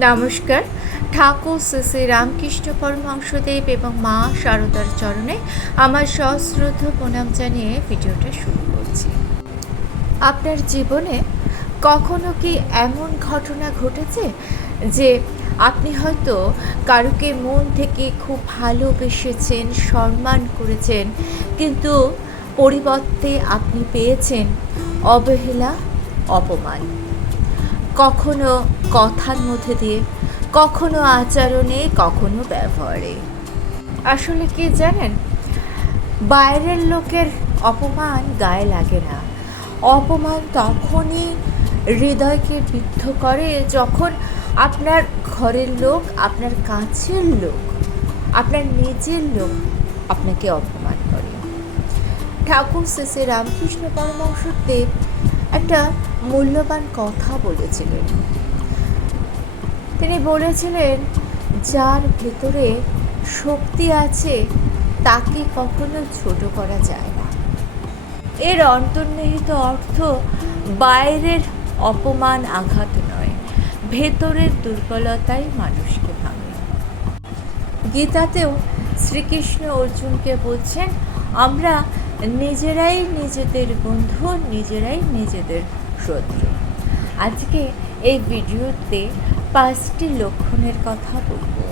নমস্কার। ঠাকুর শ্রী শ্রী রামকৃষ্ণ পরমহংসদেব এবং মা শারদার চরণে আমার সশ্রদ্ধ প্রণাম জানিয়ে ভিডিওটা শুরু করছি। আপনার জীবনে কখনো কি এমন ঘটনা ঘটেছে যে আপনি হয়তো কারুকে মন থেকে খুব ভালোবেসেছেন, সম্মান করেছেন, কিন্তু পরিবর্তে আপনি পেয়েছেন অবহেলা, অপমান? কখনো কথার মধ্যে দিয়ে, কখনো আচরণে, কখনো ব্যবহারে। আসলে কি জানেন, বাইরের লোকের অপমান গায়ে লাগে না। অপমান তখনই হৃদয়কে বিদ্ধ করে যখন আপনার ঘরের লোক, আপনার কাছের লোক, আপনার নিজের লোক আপনাকে অপমান করে। ঠাকুর শ্রী শ্রী রামকৃষ্ণ পরমহংসদেব একটা মূল্যবান কথা বলেছিলেন। তিনি বলেছিলেন, যার ভেতরে শক্তি আছে তাকে কখনো ছোট করা যায় না। এর অন্তর্নিহিত অর্থ বাইরের অপমান, আঘাত নয়, ভেতরের দুর্বলতাই মানুষকে ভাঙে। গীতাতেও শ্রীকৃষ্ণ অর্জুনকে বলছেন, আমরা নিজেরাই নিজেদের বন্ধু, নিজেরাই নিজেদের শত্রু। আজকে এই ভিডিওতে 5টি লক্ষণের কথা বলবো,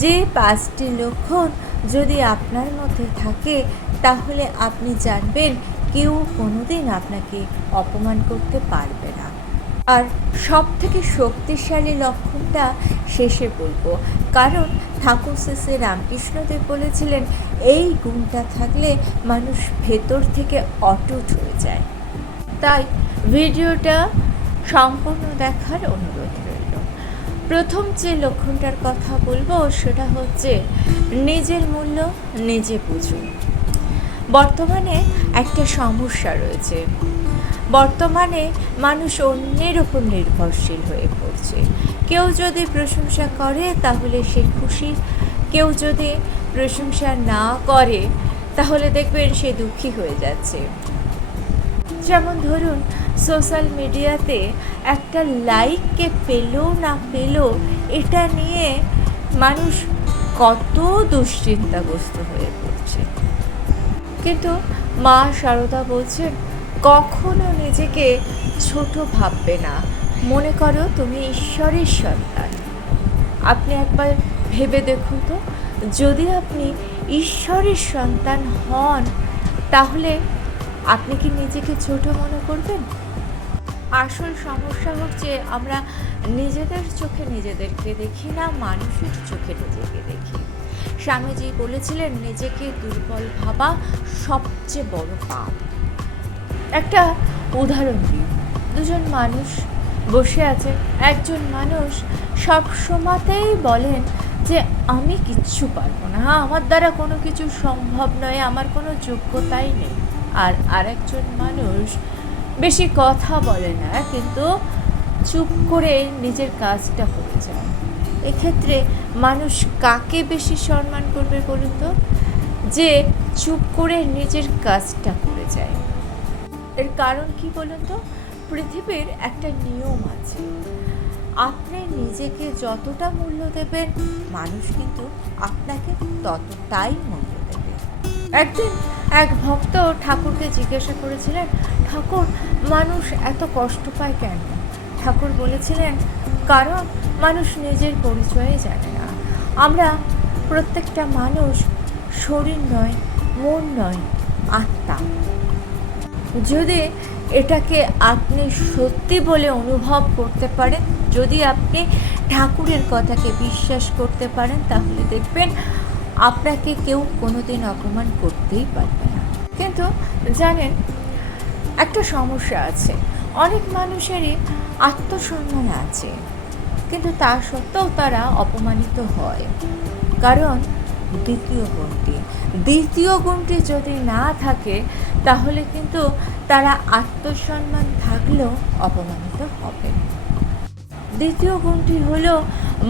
যে 5টি লক্ষণ যদি আপনার মধ্যে থাকে তাহলে আপনি জানবেন কেউ কোনোদিন আপনাকে অপমান করতে পারবে না। আর সব থেকে শক্তিশালী লক্ষণটা শেষে বলবো, কারণ ঠাকুর শ্রী শ্রী রামকৃষ্ণদেব বলেছিলেন এই গুণটা থাকলে মানুষ ভেতর থেকে অটুট হয়ে যায়। তাই ভিডিওটা সম্পূর্ণ দেখার অনুরোধ রইল। প্রথম যে লক্ষণটার কথা বলবো সেটা হচ্ছে নিজের মূল্য নিজে বুঝুন। বর্তমানে একটা সমস্যা রয়েছে। বর্তমানে মানুষ অন্যের ওপর নির্ভরশীল হয়ে পড়ছে। কেউ যদি প্রশংসা করে তাহলে সে খুশি, কেউ যদি প্রশংসা না করে তাহলে দেখবেন সে দুঃখী হয়ে যাচ্ছে। যেমন ধরুন, সোশ্যাল মিডিয়াতে একটা লাইককে পেলো না পেলো এটা নিয়ে মানুষ কত দুশ্চিন্তাগ্রস্ত হয়ে পড়ছে। কিন্তু মা শারদা বলছেন, কখনো নিজেকে ছোট ভাববে না, মনে করো তুমি ঈশ্বরের সন্তান। আপনি একবার ভেবে দেখুন তো, যদি আপনি ঈশ্বরের সন্তান হন তাহলে আপনি কি নিজেকে ছোট মনে করবেন? আসল সমস্যা হচ্ছে আমরা নিজেদের চোখে নিজেদেরকে দেখি না, মানুষের চোখে নিজেকে দেখি। স্বামীজি বলেছিলেন, নিজেকে দুর্বল ভাবা সবচেয়ে বড় পাপ। একটা উদাহরণ দিই, দুজন মানুষ বসে আছে। একজন মানুষ সব সময়তেই বলেন যে আমি কিচ্ছু পারবো না, আমার দ্বারা কোনো কিছু সম্ভব নয়, আমার কোনো যোগ্যতাই নেই। আর আরেকজন মানুষ বেশি কথা বলে না, কিন্তু চুপ করে নিজের কাজটা করে যায়। এক্ষেত্রে মানুষ কাকে বেশি সম্মান করবে বলুন তো? যে চুপ করে নিজের কাজটা করে যায়। এর কারণ কি বলুন তো? পৃথিবীর একটা নিয়ম আছে, আপনি নিজেকে যতটা মূল্য দেবেন মানুষ কিন্তু আপনাকে ততটাই মূল্য দেবে। একদিন এক ভক্ত ঠাকুরকে জিজ্ঞাসা করেছিলেন, ঠাকুর, মানুষ এত কষ্ট পায় কেন? ঠাকুর বলেছিলেন, কারণ মানুষ নিজের পরিচয়ে জানে না। আমরা প্রত্যেকটা মানুষ শরীর নয়, মন নয়, আত্মা। যদি এটাকে আপনি সত্যি বলে অনুভব করতে পারেন, যদি আপনি ঠাকুরের কথাকে বিশ্বাস করতে পারেন, তাহলে দেখবেন আপনাকে কেউ কোনোদিন অপমান করতেই পারবে না। কিন্তু জানেন, একটা সমস্যা আছে, অনেক মানুষেরই আত্মসম্মান আছে, কিন্তু তা সত্ত্বেও তারা অপমানিত হয়। কারণ দ্বিতীয় গুণটি যদি না থাকে তাহলে কিন্তু তারা আত্মসম্মান থাকলেও অপমানিত হবে। দ্বিতীয় গুণটি হলো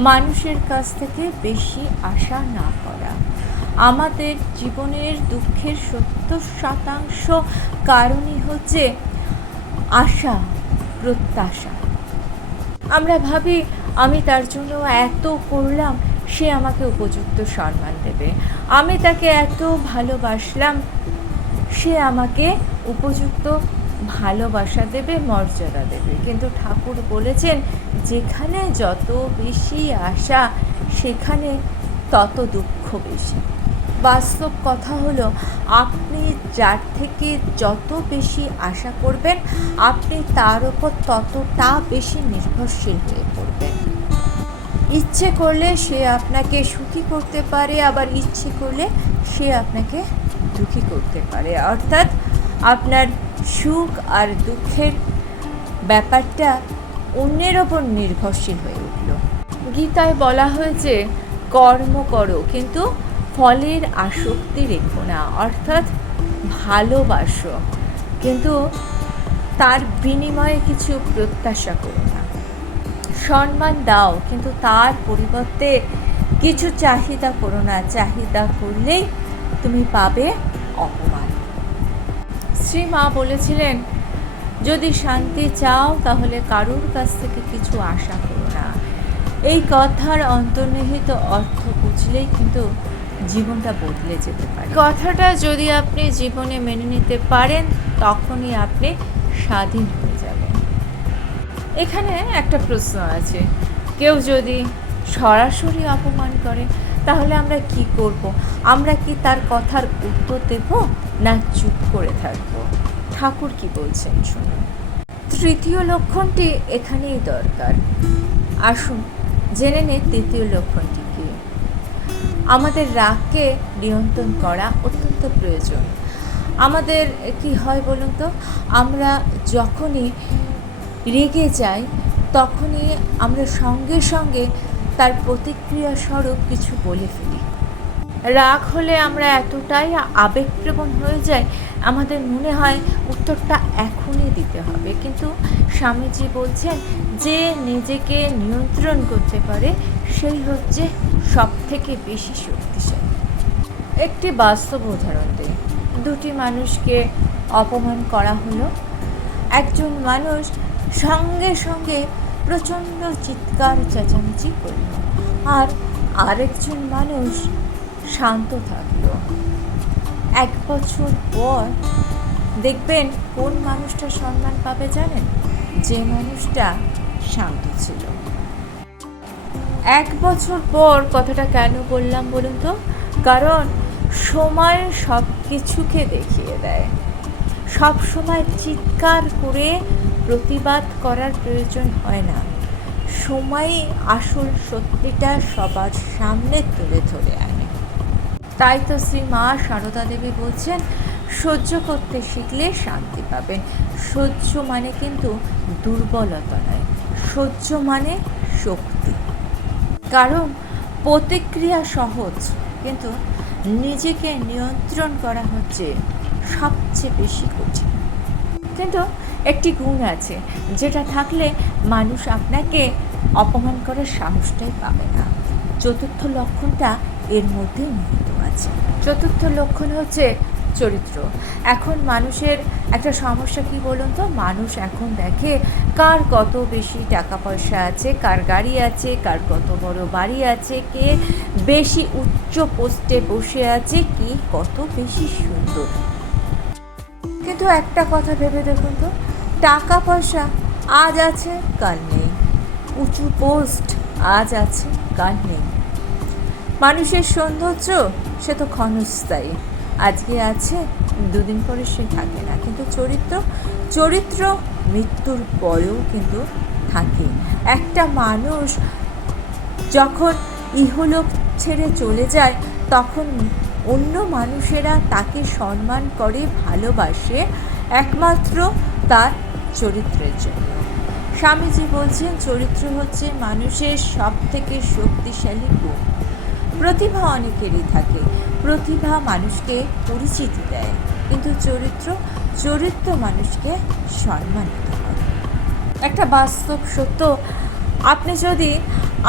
মানুষের কাছ থেকে বেশি আশা না করা। আমাদের জীবনের দুঃখের 70% কারণই হচ্ছে আশা, প্রত্যাশা। আমরা ভাবি আমি তার জন্য এত করলাম, সে আমাকে উপযুক্ত সম্মান দেবে। আমি তাকে এত ভালোবাসলাম, সে আমাকে উপযুক্ত ভালোবাসা দেবে, মর্যাদা দেবে। কিন্তু ঠাকুর বলেছেন, যেখানে যত বেশি আশা সেখানে তত দুঃখ বেশি। বাস্তব কথা হলো, আপনি যার থেকে যত বেশি আশা করবেন, আপনি তার ওপর ততটা বেশি নির্ভরশীল হয়ে পড়বেন। ইচ্ছে করলে সে আপনাকে সুখী করতে পারে, আবার ইচ্ছে করলে সে আপনাকে দুঃখী করতে পারে। অর্থাৎ আপনার সুখ আর দুঃখের ব্যাপারটা অন্যের ওপর নির্ভরশীল হয়ে উঠল। গীতায় বলা হয়েছে, কর্ম করো কিন্তু ফলের আসক্তি রেখো না। অর্থাৎ ভালোবাসো কিন্তু তার বিনিময়ে কিছু প্রত্যাশা করো না। সম্মান দাও কিন্তু তার পরিবর্তে কিছু চাহিদা করো না। চাহিদা করলেই তুমি পাবে অপমান। শ্রীমা বলেছিলেন, যদি শান্তি চাও তাহলে কারুর কাছ থেকে কিছু আশা করো না। এই কথার অন্তর্নিহিত অর্থ বুঝলেই কিন্তু জীবনটা বদলে যেতে পারে। কথাটা যদি আপনি জীবনে মেনে নিতে পারেন, তখনই আপনি স্বাধীন হয়ে যাবেন। এখানে একটা প্রশ্ন আছে, কেউ যদি সরাসরি অপমান করে তাহলে আমরা কি করব? আমরা কি তার কথার উত্তর দেব, না চুপ করে থাকব? ঠাকুর কি বলছেন শুনুন। তৃতীয় লক্ষণটি এখানেই দরকার। আসুন জেনে নে তৃতীয় লক্ষণটি কি। আমাদের রাগকে নিয়ন্ত্রণ করা অত্যন্ত প্রয়োজন। আমাদের কি হয় বলুন তো, আমরা যখনই রেগে যাই তখনই আমরা সঙ্গে সঙ্গে তার প্রতিক্রিয়া স্বরূপ কিছু বলে ফেলি। রাগ হলে আমরা এতটাই আবেগপ্রবণ হয়ে যাই, আমাদের মনে হয় উত্তরটা এখনই দিতে হবে। কিন্তু স্বামীজি বলছেন, যে নিজেকে নিয়ন্ত্রণ করতে পারে সেই হচ্ছে সব থেকে বেশি শক্তিশালী। একটি বাস্তব উদাহরণ দিই। দুটি মানুষকে অপমান করা হলো। একজন মানুষ সঙ্গে সঙ্গে প্রচণ্ড চিৎকার চেঁচামেচি করল, আর আরেকজন মানুষ শান্ত থাকলো। 1 বছর পর দেখবেন কোন মানুষটা সম্মান পাবে জানেন? যে মানুষটা শান্ত ছিল। 1 বছর পর কথাটা কেন বললাম বলুন তো? কারণ সময় সব কিছুকে দেখিয়ে দেয়। সব সময় চিৎকার করে প্রতিবাদ করার প্রয়োজন হয় না। সময়ই আসল সত্যিটা সবার সামনে তুলে ধরে আনে। তাই তো শ্রী মা সারদা দেবী বলছেন, সহ্য করতে শিখলে শান্তি পাবেন। সহ্য মানে কিন্তু দুর্বলতা নয়, সহ্য মানে শক্তি। কারণ প্রতিক্রিয়া সহজ, কিন্তু নিজেকে নিয়ন্ত্রণ করা হচ্ছে সবচেয়ে বেশি কঠিন। কিন্তু একটি গুণ আছে, যেটা থাকলে মানুষ আপনাকে অপমান করার সাহসটাই পাবে না। চতুর্থ লক্ষণটা এর মধ্যে নিহিত আছে। চতুর্থ লক্ষণ হচ্ছে চরিত্র। এখন মানুষের একটা সমস্যা কি বলুন তো, মানুষ এখন দেখে কার কত বেশি টাকা পয়সা আছে, কার গাড়ি আছে, কার কত বড় বাড়ি আছে, কে বেশি উচ্চ পোস্টে বসে আছে, কি কত বেশি সুন্দর। কিন্তু একটা কথা ভেবে দেখুন তো, টাকা পয়সা আজ আছে কাল নেই, উঁচু পোস্ট আজ আছে কাল নেই। মানুষের সৌন্দর্য সে তো ক্ষণস্থায়ী, আজকে আছে 2 দিন পরে সে থাকে না। কিন্তু চরিত্র মৃত্যুর পরেও কিন্তু থাকে। একটা মানুষ যখন ইহলোক ছেড়ে চলে যায়, তখন অন্য মানুষেরা তাকে সম্মান করে, ভালোবাসে একমাত্র তার চরিত্রের জন্য। স্বামীজি বলছেন, চরিত্র হচ্ছে মানুষের সব থেকে শক্তিশালী গুণ। প্রতিভা অনেকেরই থাকে, প্রতিভা মানুষকে পরিচিতি দেয়, কিন্তু চরিত্র মানুষকে সম্মানিত করে। একটা বাস্তব সত্য, আপনি যদি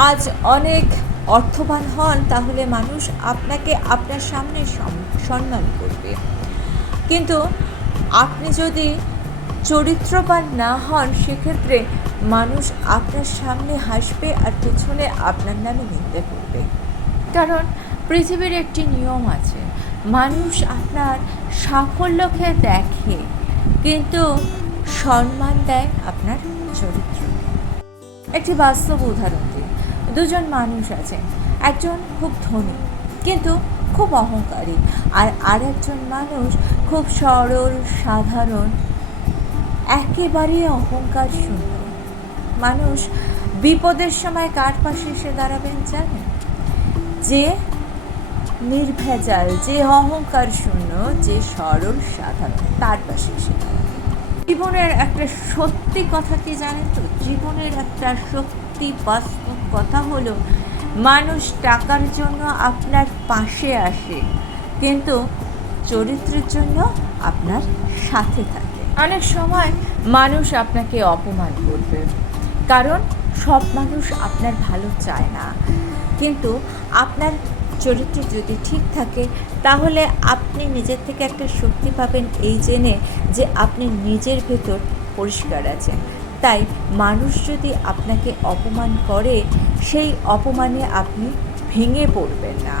আজ অনেক অর্থবান হন তাহলে মানুষ আপনাকে আপনার সামনে সম্মান করবে। কিন্তু আপনি যদি চরিত্রবান না হন, সেক্ষেত্রে মানুষ আপনার সামনে হাসবে আর পেছনে আপনার নামে নিন্দে করবে। কারণ পৃথিবীর একটি নিয়ম আছে, মানুষ আপনার সাফল্যকে দেখে কিন্তু সম্মান দেয় আপনার চরিত্রকে। একটি বাস্তব উদাহরণ দিই। দুজন মানুষ আছেন, একজন খুব ধনী কিন্তু খুব অহংকারী, আর আরেকজন মানুষ খুব সরল সাধারণ, একেবারে অহংকার শূন্য। মানুষ বিপদের সময় কার পাশে এসে দাঁড়াবেন জানেন? যে নির্ভেজাল, যে অহংকার শূন্য, যে সরল সাধারণ, তার পাশে এসে দাঁড়াবেন। জীবনের একটা সত্যি কথা কি জানেন তো? জীবনের একটা সত্যি বাস্তব কথা হলো, মানুষ টাকার জন্য আপনার পাশে আসে কিন্তু চরিত্রের জন্য আপনার সাথে থাকে। অনেক সময় মানুষ আপনাকে অপমান করবে, কারণ সব মানুষ আপনার ভালো চায় না, কিন্তু আপনার চরিত্র যদি ঠিক থাকে তাহলে আপনি নিজের থেকে একটা শক্তি পাবেন এই জেনে যে আপনি নিজের ভেতর পরিষ্কার আছেন। তাই মানুষ যদি আপনাকে অপমান করে, সেই অপমানে আপনি ভেঙে পড়বেন না।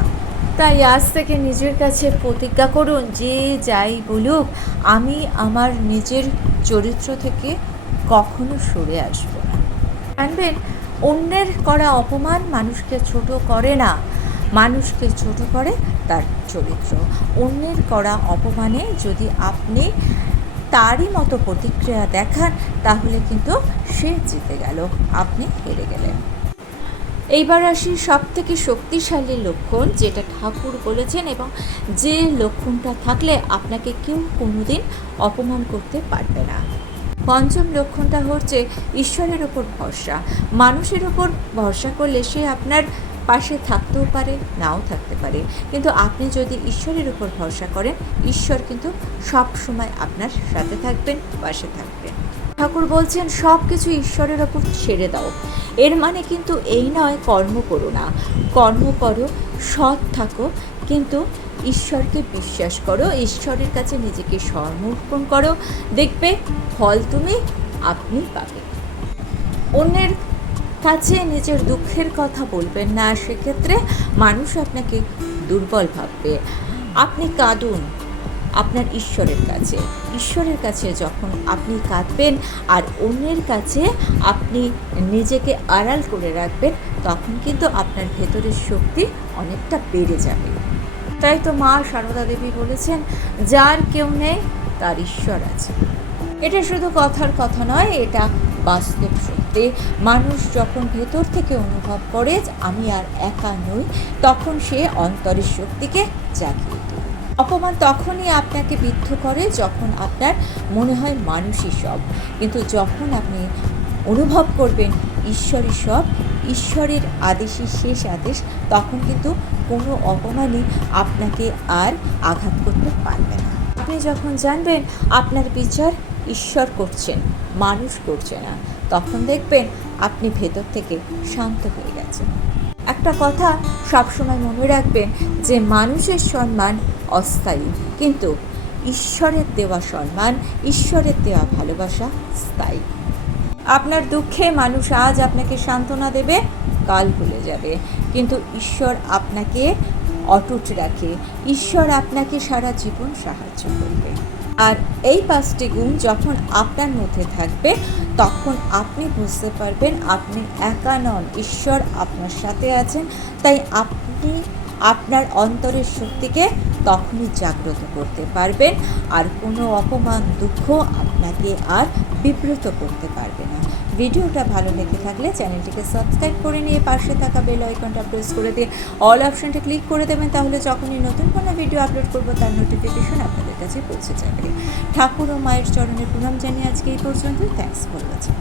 তাই আজ থেকে নিজের কাছে প্রতিজ্ঞা করুন, যে যাই বলুক আমি আমার নিজের চরিত্র থেকে কখনো সরে আসব না। জানবেন, অন্যের করা অপমান মানুষকে ছোট করে না, মানুষকে ছোট করে তার চরিত্র। অন্যের করা অপমানে যদি আপনি তারই মতো প্রতিক্রিয়া দেখান তাহলে কিন্তু সে জিতে গেল, আপনি হেরে গেলেন। এইবার আসি সব থেকে শক্তিশালী লক্ষণ, যেটা ঠাকুর বলেছেন, এবং যে লক্ষণটা থাকলে আপনাকে কেউ কোনোদিন অপমান করতে পারবে না। পঞ্চম লক্ষণটা হচ্ছে ঈশ্বরের ওপর ভরসা। মানুষের ওপর ভরসা করলে সে আপনার পাশে থাকতেও পারে, নাও থাকতে পারে, কিন্তু আপনি যদি ঈশ্বরের উপর ভরসা করেন, ঈশ্বর কিন্তু সব সময় আপনার সাথে থাকবেন, পাশে থাকবেন। ঠাকুর বলছেন সব কিছু ঈশ্বরের ওপর ছেড়ে দাও। এর মানে কিন্তু এই নয় কর্ম করো না, কর্ম করো, সৎ থাকো, কিন্তু ঈশ্বরকে বিশ্বাস করো, ঈশ্বরের কাছে নিজেকে সমর্পণ করো, দেখবে ফল আপনি পাবে। অন্যের কাছে নিজের দুঃখের কথা বলবেন না, সেক্ষেত্রে মানুষ আপনাকে দুর্বল ভাববে। আপনি কাঁদুন আপনার ঈশ্বরের কাছে যখন আপনি কাঁদবেন আর অন্যের কাছে আপনি নিজেকে আড়াল করে রাখবেন, তখন কিন্তু আপনার ভেতরের শক্তি অনেকটা বেড়ে যাবে। তাই তো মা সারদা দেবী বলেছেন, যার কেউ নেই তার ঈশ্বর আছে। এটা শুধু কথার কথা নয়, এটা বাস্তব সত্যি। মানুষ যখন ভেতর থেকে অনুভব করে আমি আর একা নই, তখন সে অন্তরের শক্তিকে জাগিয়ে তোলে। অপমান তখনই আপনাকে বিদ্ধ করে যখন আপনার মনে হয় মানুষই সব, কিন্তু যখন আপনি অনুভব করবেন ঈশ্বরই সব, ঈশ্বরের আদেশই শেষ আদেশ, তখন কিন্তু কোনো অপমানই আপনাকে আর আঘাত করতে পারবে না। আপনি যখন জানবেন আপনার বিচার ঈশ্বর করছেন, মানুষ করছে না, তখন দেখবেন আপনি ভেতর থেকে শান্ত হয়ে গেছেন। একটা কথা সবসময় মনে রাখবেন, যে মানুষের সম্মান অস্থায়ী, কিন্তু ঈশ্বরের দেওয়া সম্মান, ঈশ্বরের দেওয়া ভালোবাসা স্থায়ী। আপনার দুঃখে মানুষ আজ আপনাকে সান্ত্বনা দেবে, কাল ভুলে যাবে, কিন্তু ঈশ্বর আপনাকে অটুট রাখে, ঈশ্বর আপনাকে সারা জীবন সাহায্য করবে। আর এই 5টি গুণ যখন আপনার মধ্যে থাকবে, তখন আপনি বুঝতে পারবেন আপনি একা নন, ঈশ্বর আপনার সাথে আছেন। তাই আপনি আপনার অন্তরের শক্তিকে তখনই জাগ্রত করতে পারবেন, আর কোনো অপমান দুঃখ আপনাকে আর বিব্রত করতে পারবে না। ভিডিওটা ভালো লেগে থাকলে চ্যানেলটিকে সাবস্ক্রাইব করে নিয়ে পাশে থাকা বেল আইকনটা প্রেস করে দিয়ে অল অপশনটা ক্লিক করে দেবেন, তাহলে যখনই নতুন কোনো ভিডিও আপলোড করব তার নোটিফিকেশন আপনাদের কাছে পৌঁছে যাবে। ঠাকুর ও মায়ের চরণে প্রণাম জানিয়ে আজকে এই পর্যন্ত। Thanks for watching.